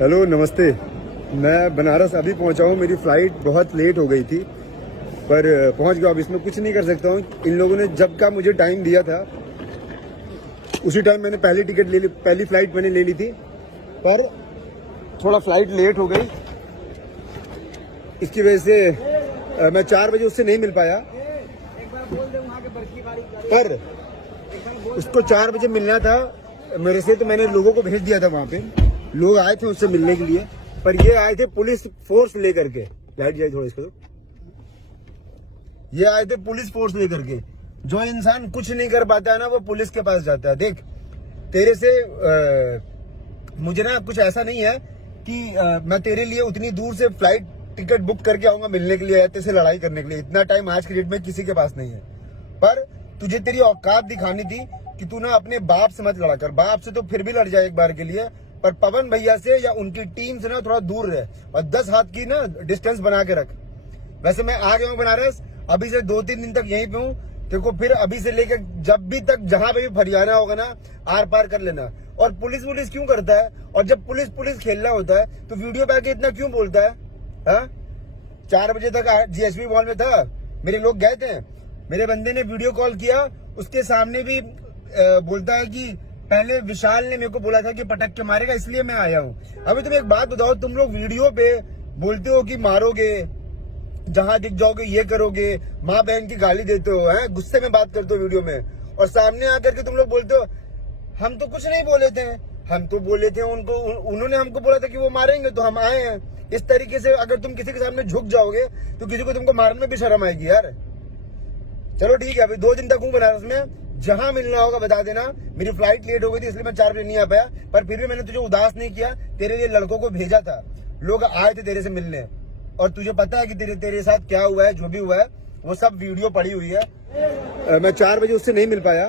Hello नमस्ते। मैं बनारस अभी पहुंचा हूं। मेरी फ्लाइट बहुत लेट हो गई थी पर पहुंच गया। अब इसमें कुछ नहीं कर सकता हूं। इन लोगों ने जब का मुझे टाइम दिया था उसी टाइम मैंने पहली टिकट ले ली, पहली फ्लाइट मैंने ले ली थी पर थोड़ा फ्लाइट लेट हो गई। इसकी वजह से मैं 4 बजे उससे नहीं मिल पाया पर उसको 4 बजे मिलना था मेरे से, तो मैंने लोगों को भेज दिया था। वहां पे लोग आए थे उससे मिलने के लिए पर ये आए थे पुलिस फोर्स लेकर के। लाइट जाए थोड़ा इसको। ये आए थे पुलिस फोर्स लेकर के। जो इंसान कुछ नहीं कर पाता है ना वो पुलिस के पास जाता है। देख तेरे से मुझे ना कुछ ऐसा नहीं है कि मैं तेरे लिए उतनी दूर से फ्लाइट टिकट बुक करके आऊंगा मिलने के लिए या तेरे से लड़ाई करने के लिए। इतना टाइम आज की डेट में किसी के पास नहीं है। पर तुझे तेरी औकात दिखानी थी कि तू ना अपने बाप से मत लड़ा कर। बाप से तो फिर भी लड़ जाए एक बार के लिए, पर पवन भैया से या उनकी टीम से ना थोड़ा दूर रहे और 10 हाथ की ना डिस्टेंस बना के रख। वैसे मैं आ गया हूँ बनारस, अभी से 2-3 दिन तक यहीं पे हूँ। तेरे को फिर अभी से लेकर जब भी तक जहां पे भी फरियाना होगा ना आर पार कर लेना। और पुलिस वुलिस क्यों करता है? और जब पुलिस खेलना होता है तो वीडियो पे आके इतना क्यों बोलता है? 4 बजे तक GSP मॉल में था, मेरे लोग गए थे, मेरे बंदे ने वीडियो कॉल किया, उसके सामने भी बोलता है कि पहले विशाल ने मेरे को बोला था कि पटक के मारेगा इसलिए मैं आया हूँ। अभी तुम एक बात बताओ, तुम लोग वीडियो पे बोलते हो कि मारोगे, जहां दिख जाओगे ये करोगे, माँ बहन की गाली देते हो, हैं गुस्से में बात करते हो वीडियो में, और सामने आकर के तुम लोग बोलते हो हम तो कुछ नहीं बोले थे, हम तो बोले थे उनको, उन्होंने हमको बोला था कि वो मारेंगे तो हम आए हैं। इस तरीके से अगर तुम किसी के सामने झुक जाओगे तो किसी को तुमको मारने में भी शर्म आएगी यार। चलो ठीक है, अभी 2 दिन तक हूँ बनारस में, जहां मिलना होगा बता देना। मेरी फ्लाइट लेट हो गई थी इसलिए मैं 4 बजे नहीं आ पाया, पर फिर भी मैंने तुझे उदास नहीं किया। तेरे लिए लड़कों को भेजा था, लोग आए थे तेरे से मिलने, और तुझे पता है कि तेरे साथ क्या हुआ है, जो भी हुआ है वो सब वीडियो पड़ी हुई है। मैं 4 बजे उससे नहीं मिल पाया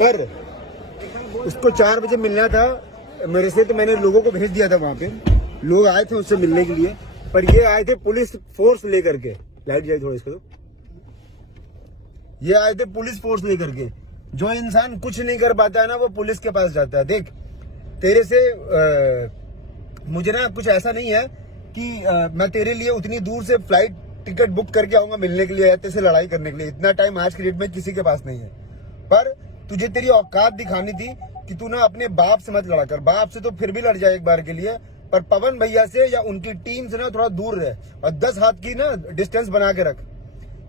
पर उसको 4 बजे मिलना था मेरे से, तो मैंने लोगों को भेज दिया था। वहां पे लोग आए थे उससे मिलने के लिए पर ये आए थे पुलिस फोर्स लेकर के। लाइट जाए थोड़ा इसको। ये आए थे पुलिस फोर्स लेकर के। जो इंसान कुछ नहीं कर पाता है ना वो पुलिस के पास जाता है। देख तेरे से मुझे ना कुछ ऐसा नहीं है कि मैं तेरे लिए उतनी दूर से फ्लाइट टिकट बुक करके आऊंगा मिलने के लिए या तेरे से लड़ाई करने के लिए। इतना टाइम आज की डेट में किसी के पास नहीं है। पर तुझे तेरी औकात दिखानी थी कि तू ना अपने बाप से मत लड़ा कर। बाप से तो फिर भी लड़ जाए एक बार के लिए, पर पवन भैया से या उनकी टीम से ना थोड़ा दूर रहे और 10 हाथ की ना डिस्टेंस बना के रख।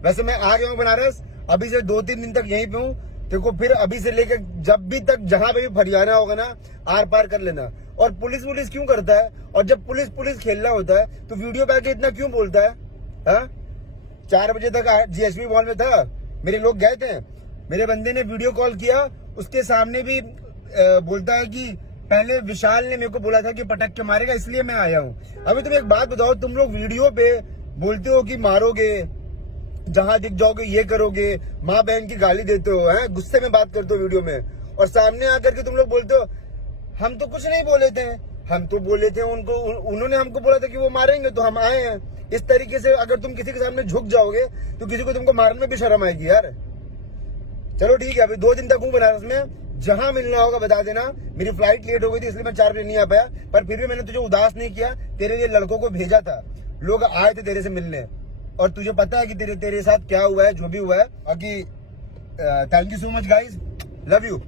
वैसे मैं आ गया हूँ बनारस, अभी से 2-3 दिन तक यहीं पे हूँ। तेरे को फिर अभी से लेकर जब भी तक जहां पे भी फरियाना होगा ना आर पार कर लेना। और पुलिस वुलिस क्यों करता है? और जब पुलिस खेलना होता है तो वीडियो पे आके इतना क्यों बोलता है? 4 बजे तक GSP मॉल में था, मेरे लोग गए थे, मेरे बंदे ने वीडियो कॉल किया, उसके सामने भी बोलता है कि पहले विशाल ने मेरे को बोला था कि पटक के मारेगा इसलिए मैं आया हूँ। अभी तुम एक बात बताओ, तुम लोग वीडियो पे बोलते हो कि मारोगे, जहां दिख जाओगे ये करोगे, माँ बहन की गाली देते हो, हैं गुस्से में बात करते हो वीडियो में, और सामने आकर के तुम लोग बोलते हो हम तो कुछ नहीं बोले थे, हम तो बोले थे उनको, उन्होंने हमको बोला था कि वो मारेंगे तो हम आए हैं। इस तरीके से अगर तुम किसी के सामने झुक जाओगे तो किसी को तुमको मारने में भी शर्म आएगी यार। चलो ठीक है, अभी 2 दिन तक हूँ बनारस में, जहां मिलना होगा बता देना। मेरी फ्लाइट लेट हो गई थी इसलिए मैं 4 बजे नहीं आ पाया, पर फिर भी मैंने तुझे उदास नहीं किया। तेरे लिए लड़कों को भेजा था, लोग आए थे तेरे से मिलने, और तुझे पता है कि तेरे साथ क्या हुआ है, जो भी हुआ है। बाकी thank you so much guys, love you.